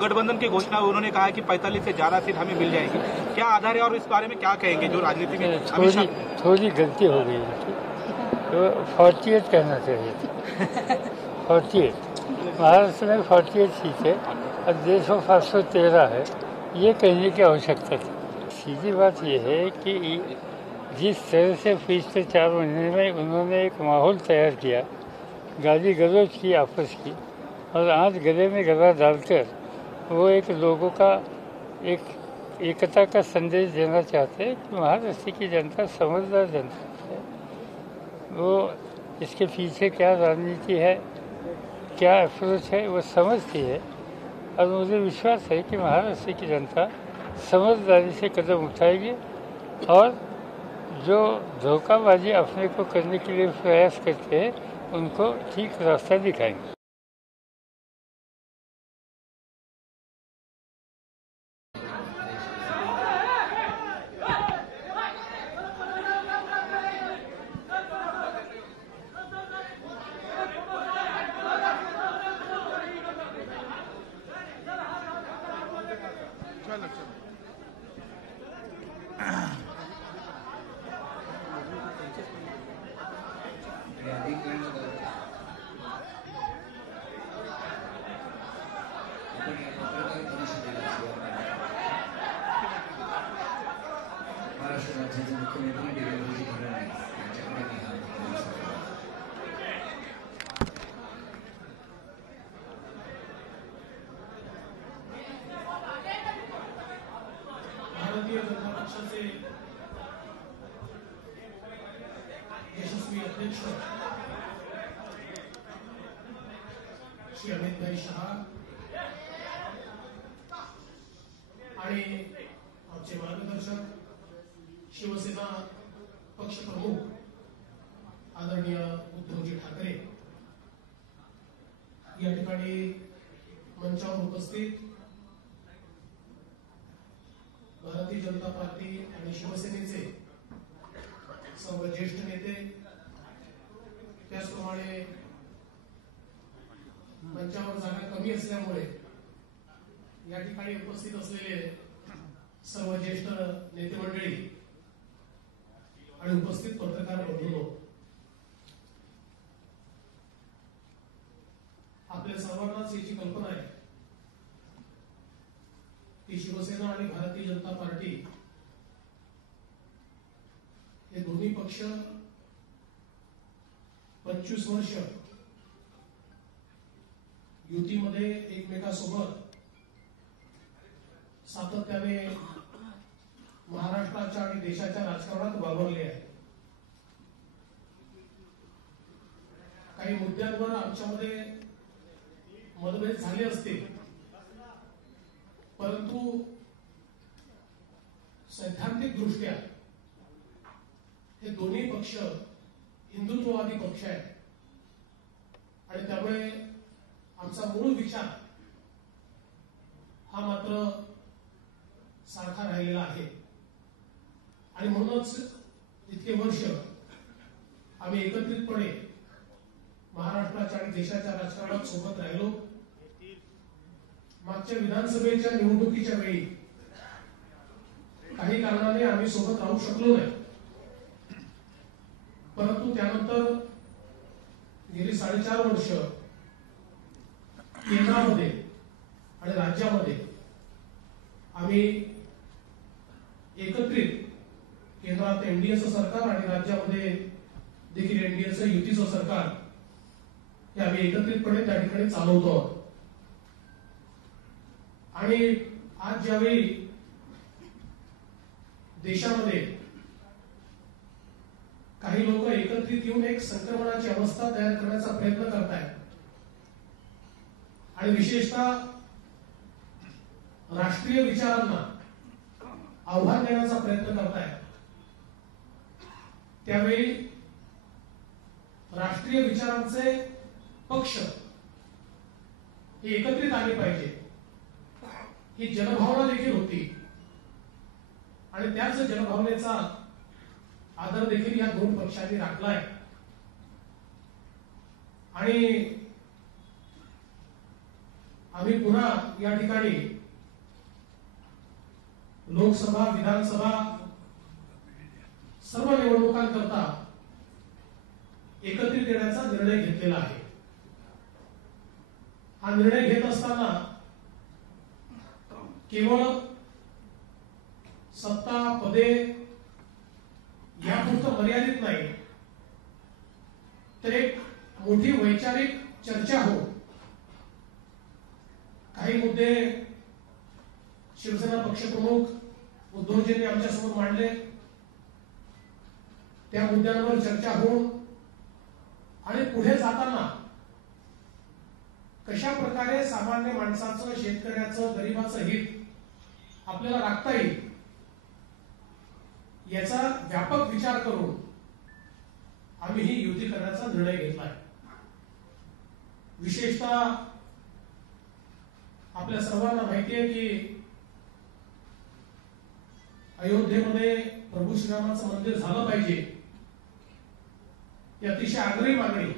गठबंधन की घोषणा उन्होंने कहा कि 45 से ज्यादा सीट हमें मिल जाएगी, क्या आधार है और इस बारे में क्या कहेंगे जो राजनीति में थोड़ी गलती हो गई है, तो 48 कहना चाहिए था। 48 महाराष्ट्र में 48 सीटें और देश में 513 है, ये कहने की आवश्यकता थी। सीधी बात यह है कि जिस तरह से पिछले 4 महीने में उन्होंने एक माहौल तैयार किया, गाली गलौज की आपस की, और आज गले में गला डालकर वो एक लोगों का एक एकता का संदेश देना चाहते हैं कि महाराष्ट्र की जनता समझदार जनता है। वो इसके पीछे क्या राजनीति है, क्या अप्रोच है, वो समझती है, और मुझे विश्वास है कि महाराष्ट्र की जनता समझदारी से कदम उठाएगी और जो धोखाबाजी अपने को करने के लिए प्रयास करते हैं उनको ठीक रास्ता दिखाएंगे। भारतीय जनता पक्षाचे यशस्वी अध्यक्ष श्री अमित भाई शहा आणि आमचे मार्गदर्शक शिवसेना पक्ष प्रमुख आदरणीय उद्धवजी ठाकरे या ठिकाणी मंचावर उपस्थित भारतीय जनता पार्टी आणि शिवसेनेचे सर्व ज्येष्ठ नेते, त्याचप्रमाणे मंचावर जागा कमी असल्यामुळे या ठिकाणी उपस्थित असलेले सर्व ज्येष्ठ नेते मंडळी आणि उपस्थित पत्रकार बंधूंनो, आपल्या सर्वांनाच याची कल्पना आहे की शिवसेना आणि भारतीय जनता पार्टी हे दोन्ही पक्ष 25 वर्ष युतीमध्ये एकमेकांसोबत सातत्याने महाराष्ट्राच्या आणि देशाच्या राजकारणात वावरले आहे। काही मुद्द्यांवर आमच्यामध्ये मतभेद झाले असतील, परंतु सैद्धांतिक दृष्ट्या हे दोन्ही पक्ष हिंदुत्ववादी पक्ष आहेत आणि त्यामुळे आमचा मूळ विचार हा मात्र सारखा राहिलेला आहे आणि म्हणूनच इतके वर्ष आम्ही एकत्रितपणे महाराष्ट्राच्या आणि देशाच्या राजकारणात सोबत राहिलो। मागच्या विधानसभेच्या निवडणुकीच्या वेळी काही कारणाने आम्ही सोबत राहू शकलो नाही, परंतु त्यानंतर गेली 4.5 वर्ष केंद्रामध्ये आणि राज्यामध्ये आम्ही एकत्रित, केंद्रात एनडीएचं सरकार आणि राज्यामध्ये देखील एनडीएचं युतीचं सरकार हे आम्ही एकत्रितपणे त्या ठिकाणी चालवतो आहोत। आणि आज ज्यावेळी देशामध्ये काही लोक एकत्रित येऊन एक संक्रमणाची अवस्था तयार करण्याचा प्रयत्न करत आहेत आणि विशेषतः राष्ट्रीय विचारांना आव्हान देण्याचा प्रयत्न करत आहेत, त्यावेळी राष्ट्रीय विचारांचे पक्ष हे एकत्रित आले पाहिजे ही जनभावना देखील होती आणि त्याच जनभावनेचा आदर देखील या दोन पक्षांनी राखलाय आणि आम्ही पुन्हा या ठिकाणी लोकसभा, विधानसभा सर्व निवडणुकांकरता एकत्रित येण्याचा निर्णय घेतलेला आहे. हा निर्णय घेत असताना केवळ सत्ता पदे यापुरतं मर्यादित नाही, तर एक मोठी वैचारिक चर्चा हो. काही मुद्दे शिवसेना पक्षप्रमुख उद्धवजींनी आमच्यासमोर मांडले, त्या मुद्द्यांवर चर्चा होऊन आणि पुढे जाताना कशा प्रकारे सामान्य माणसाचं, शेतकऱ्याचं, गरिबाचं हित आपल्याला राखता येईल याचा व्यापक विचार करून आम्ही ही युती करण्याचा निर्णय घेतलाय. विशेषतः आपल्या सर्वांना माहिती आहे की अयोध्येमध्ये प्रभू श्रीरामाचं मंदिर झालं पाहिजे, ही अतिशय आग्रही मागणी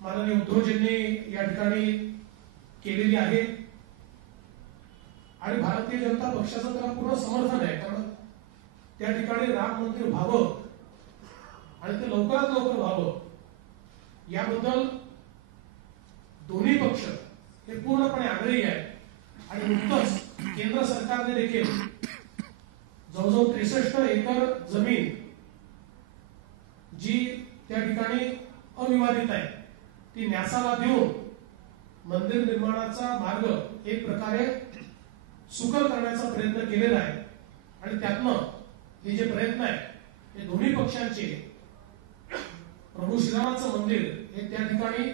माननीय उद्धवजींनी या ठिकाणी केलेली आहे आणि भारतीय जनता पक्षाचं त्याला पूर्ण समर्थन आहे. कारण त्या ठिकाणी राम मंदिर व्हावं आणि ते लवकरात लवकर व्हावं याबद्दल दोन्ही पक्ष हे पूर्णपणे आग्रही आहे. आणि नुकतंच केंद्र सरकारने देखील जवळजवळ 63 एकर जमीन जी त्या ठिकाणी अविवादित आहे ती न्यासाला देऊन मंदिर निर्माणाचा मार्ग एक प्रकारे सुकर करण्याचा प्रयत्न केलेला आहे. आणि त्यातनं हे जे प्रयत्न आहेत हे दोन्ही पक्षांचे प्रभू श्रीरामाचं मंदिर हे त्या ठिकाणी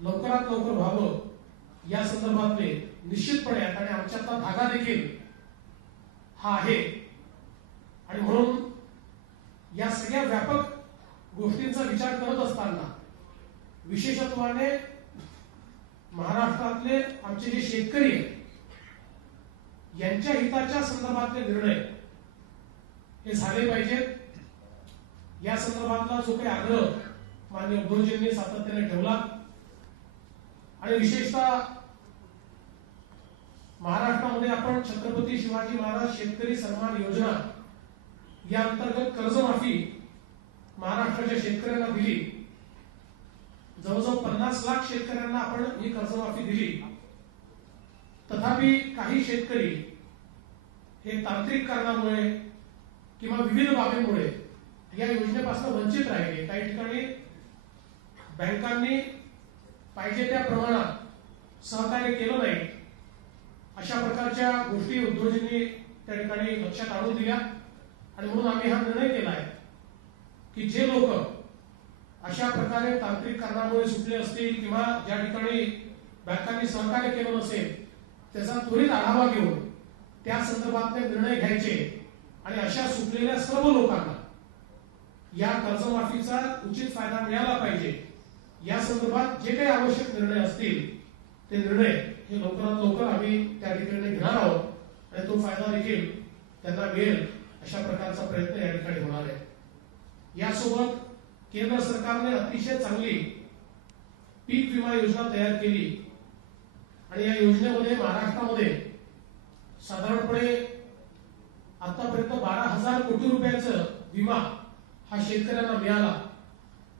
लवकरात लवकर व्हावं या संदर्भातले निश्चितपणे आहेत आणि आमच्यातला धागा देखील हा आहे. आणि म्हणून या सगळ्या व्यापक गोष्टींचा विचार करत असताना विशेषत्वाने महाराष्ट्रातले आमचे जे शेतकरी आहेत यांच्या हिताच्या संदर्भातले निर्णय हे झाले पाहिजेत. या संदर्भातला जो काही आग्रह माननीय उद्धवजींनी सातत्याने ठेवला आणि विशेषतः महाराष्ट्रामध्ये आपण छत्रपती शिवाजी महाराज शेतकरी सन्मान योजना या अंतर्गत कर्जमाफी महाराष्ट्राच्या शेतकऱ्यांना दिली. जवळजवळ 50 लाख शेतकऱ्यांना आपण ही कर्जमाफी दिली. तथापि काही शेतकरी हे तांत्रिक कारणामुळे किंवा विविध बाबींमुळे या योजनेपासून वंचित राहिले. काही ठिकाणी बँकांनी पाहिजे त्या प्रमाणात सहकार्य केलं नाही. अशा प्रकारच्या गोष्टी उद्धवजींनी त्या ठिकाणी लक्षात आणून दिल्या आणि म्हणून आम्ही हा निर्णय केला आहे की जे लोक अशा प्रकारे तांत्रिक कारणामुळे सुटले असतील किंवा ज्या ठिकाणी बँकांनी सहकार्य केलं नसेल त्याचा त्वरित आढावा घेऊन त्या संदर्भातले निर्णय घ्यायचे आणि अशा सुटलेल्या सर्व लोकांना या कर्जमाफीचा उचित फायदा मिळाला पाहिजे या संदर्भात जे काही आवश्यक निर्णय असतील ते निर्णय हे लवकरात लवकर आम्ही त्या ठिकाणी घेणार आहोत आणि तो फायदा देखील त्यांना मिळेल अशा प्रकारचा प्रयत्न या ठिकाणी होणार आहे. यासोबत केंद्र सरकारने अतिशय चांगली पीक विमा योजना तयार केली आणि या योजनेमध्ये महाराष्ट्रामध्ये साधारणपणे आतापर्यंत 12,000 कोटी रुपयाचा विमा हा शेतकऱ्यांना मिळाला.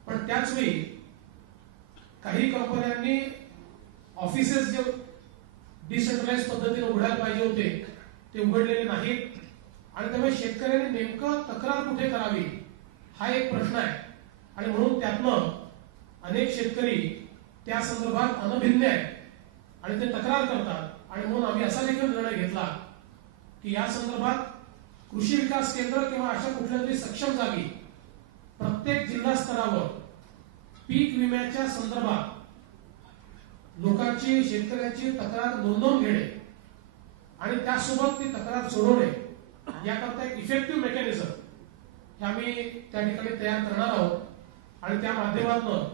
पण त्याच वेळी काही कंपन्यांनी ऑफिसेस जे डिसेंट्रलाइज पद्धतीने उघडायला पाहिजे होते ते उघडलेले नाहीत आणि त्यामुळे शेतकऱ्यांनी नेमकं तक्रार कुठे करावी हा एक प्रश्न आहे. आणि म्हणून त्यातनं अनेक शेतकरी त्या संदर्भात अनभिज्ञ आहेत आणि ते तक्रार करतात आणि म्हणून आम्ही असा देखील निर्णय घेतला की या संदर्भात कृषी विकास केंद्र किंवा अशा कुठल्या तरी सक्षम जागी प्रत्येक जिल्हा स्तरावर पीक विम्याच्या संदर्भात लोकांची शेतकऱ्यांची तक्रार नोंदवून घेणे आणि त्यासोबत ती तक्रार सोडवणे याकरता एक इफेक्टिव्ह मेकॅनिझम हे आम्ही त्या ठिकाणी तयार करणार आहोत. आणि त्या माध्यमातून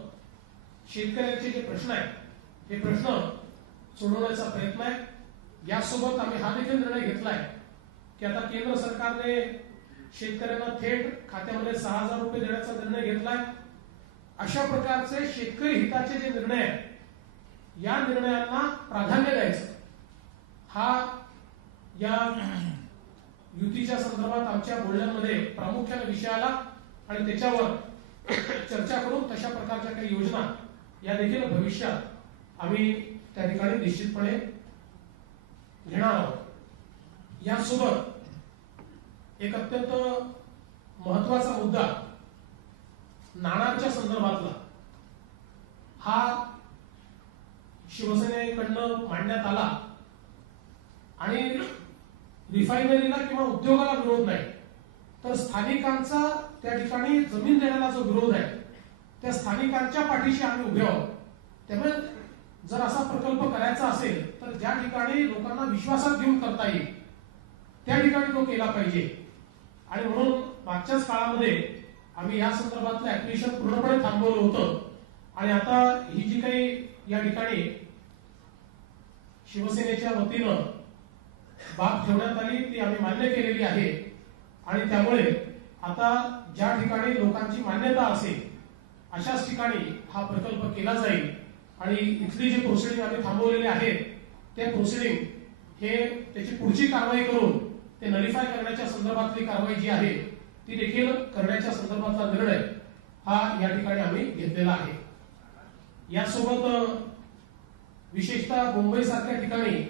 शेतकऱ्यांचे जे प्रश्न आहेत हे प्रश्न सोडवण्याचा प्रयत्न आहे. यासोबत आम्ही हा देखील निर्णय घेतलाय की आता केंद्र सरकारने शेतकऱ्यांना थेट खात्यामध्ये 6,000 रुपये देण्याचा निर्णय घेतलाय. अशा प्रकारचे शेतकरी हिताचे जे निर्णय आहेत या निर्णयांना प्राधान्य द्यायचं हा या युतीच्या संदर्भात आमच्या बोलण्यांमध्ये प्रामुख्याने विषय आला आणि त्याच्यावर चर्चा करून तशा प्रकारच्या काही योजना या देखील भविष्यात आम्ही त्या ठिकाणी निश्चितपणे घेणार आहोत। यासोबत एक अत्यंत महत्वाचा मुद्दा नाणारच्या संदर्भातला हा शिवसेनेकडनं मांडण्यात आला आणि रिफायनरीला किंवा उद्योगाला विरोध नाही, तर स्थानिकांचा त्या ठिकाणी जमीन देण्याला जो विरोध आहे त्या स्थानिकांच्या पाठीशी आम्ही उभे आहोत। त्यामुळे जर असा प्रकल्प करायचा असेल तर ज्या ठिकाणी लोकांना विश्वासात घेऊन करता येईल त्या ठिकाणी तो केला पाहिजे आणि म्हणून मागच्याच काळामध्ये आम्ही या संदर्भातलं ऍप्लिकेशन पूर्णपणे थांबवलं होतं आणि आता ही जी काही या ठिकाणी शिवसेनेच्या वतीनं बाब ठेवण्यात आली ती आम्ही मान्य केलेली आहे आणि त्यामुळे आता ज्या ठिकाणी लोकांची मान्यता असेल अशाच ठिकाणी हा प्रकल्प केला जाईल आणि इथली जी प्रोसिडिंग आम्ही थांबवलेली आहेत ते प्रोसिडिंग हे त्याची पुढची कारवाई करून ते नलिफाय करण्याच्या संदर्भातली कारवाई जी आहे ती देखील करण्याच्या संदर्भातला निर्णय हा या ठिकाणी आम्ही घेतलेला आहे। यासोबत विशेषतः मुंबई सारख्या ठिकाणी